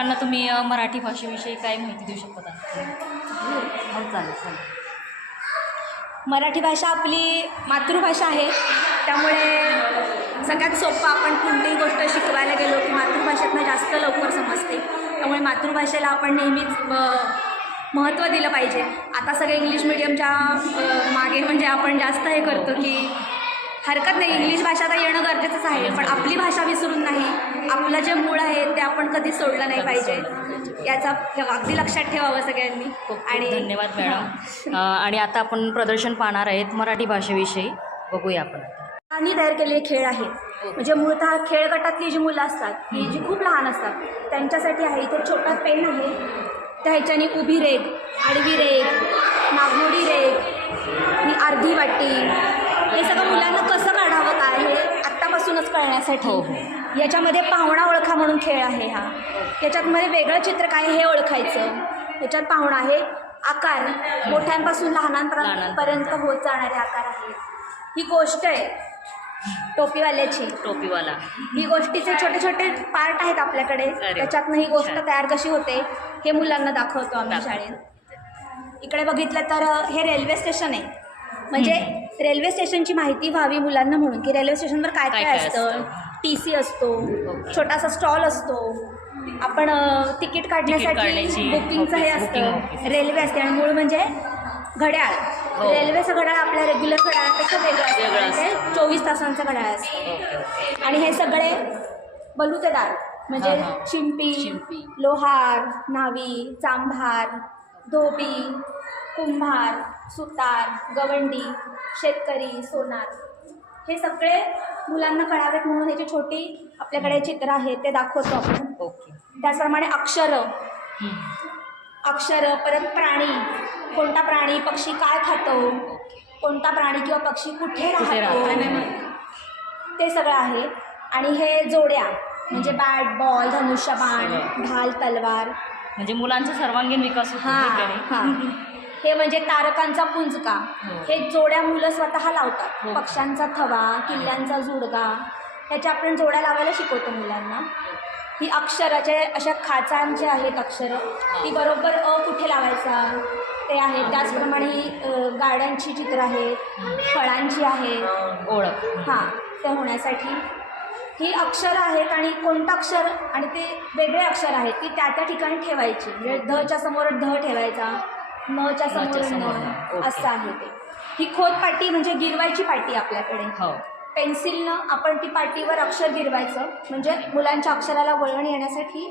प्रेक्षकांना तुम्ही मराठी भाषेविषयी काय माहिती देऊ शकता? चालेल. मराठी भाषा आपली मातृभाषा आहे, त्यामुळे सगळ्यात सोपं आपण कोणतीही गोष्ट शिकवायला गेलो की मातृभाषेतनं जास्त लवकर समजते. त्यामुळे मातृभाषेला आपण नेहमीच महत्त्व दिलं पाहिजे. आता सगळे इंग्लिश मिडियमच्या मागे म्हणजे आपण जास्त हे करतो की हरकत नाही, इंग्लिश भाषा तर येणं गरजेचंच आहे, पण आपली भाषा विसरून नाही, आपलं जे मूळ आहे ते आपण कधी सोडलं नाही पाहिजे, याचा अगदी लक्षात ठेवावं सगळ्यांनी. आणि धन्यवाद मॅडम. आणि आता आपण प्रदर्शन पाहणार आहेत मराठी भाषेविषयी, बघूया आपण. मुलांनी तयार केलेले खेळ आहेत, म्हणजे मूळतः खेळ गटातली जी मुलं असतात की जी खूप लहान असतात त्यांच्यासाठी आहे. इथे छोटा पेन आहे, त्या ह्याच्याने उभी रेघ, आडवी रेघ, नागमोडी रेघ, ही अर्धी वाटी, हे सगळं मुलांना कसं काढावं काय हे आत्तापासूनच कळण्यासाठी. याच्यामध्ये पाहुणा ओळखा म्हणून खेळ आहे हा. याच्यामध्ये वेगळं चित्र काय हे ओळखायचं. याच्यात पाहुणा आहे, आकार मोठ्यांपासून लहानांपर्यंत होत जाणारे आकार आहेत. ही गोष्ट आहे टोपीवाला. ही गोष्टीचे छोटे छोटे पार्ट आहेत आपल्याकडे, त्याच्यातनं ही गोष्ट तयार कशी होते हे मुलांना दाखवतो आम्ही शाळेत. इकडे बघितलं तर हे रेल्वे स्टेशन आहे, म्हणजे रेल्वे स्टेशनची माहिती व्हावी मुलांना म्हणून की रेल्वे स्टेशनवर काय काय असतं. TC असतो, छोटासा स्टॉल असतो, आपण तिकीट काढण्यासाठी बुकिंगचं हे असतं, रेल्वे असते. आणि मूळ म्हणजे घड्याळ, रेल्वेचं घड्याळ आपल्या रेग्युलर घड्याळापेक्षा वेगळं असतं, म्हणजे 24 तासांचं घड्याळ असतं. आणि हे सगळे बलुतेदार म्हणजे शिंपी, लोहार, न्हावी, चांभार, धोबी, कुंभार, सुतार, गवंडी, शेतकरी, सोनार, हे सगळे मुलांना कळावेत म्हणून ह्याची छोटी आपल्याकडे चित्र आहेत ते दाखवतो आपण. त्याचप्रमाणे अक्षर, परत प्राणी, कोणता प्राणी पक्षी काय खातो, कोणता प्राणी किंवा पक्षी कुठे राहतो, ते सगळं आहे. आणि हे जोड्या म्हणजे बॅट, बॉल, धनुष्यबाण, ढाल, तलवार, म्हणजे मुलांचा सर्वांगीण विकास. हे म्हणजे तारकांचा पुंजका, हे जोड्या मुलं स्वतः लावतात. पक्ष्यांचा थवा, किल्ल्यांचा जुडगा, ह्याच्या आपण जोड्या लावायला शिकवतो मुलांना. ही अक्षराचे अशा खाचांचे आहेत अक्षरं, ती बरोबर कुठे लावायचा ते आहे. त्याचप्रमाणे ही गाड्यांची चित्र आहेत, फळांची आहेत ओळख, ते होण्यासाठी ही अक्षरं आहेत. आणि कोणतं अक्षर आणि ते वेगळे अक्षर आहेत ती त्या ठिकाणी ठेवायची, म्हणजे धच्या समोर ढ ठेवायचा, नच्या समोर न, असं आहे ते. ही खोद पाटी म्हणजे गिरवायची पाटी आपल्याकडे. पेन्सिलनं आपण ती पाटीवर अक्षर गिरवायचं, म्हणजे मुलांच्या अक्षराला वळण येण्यासाठी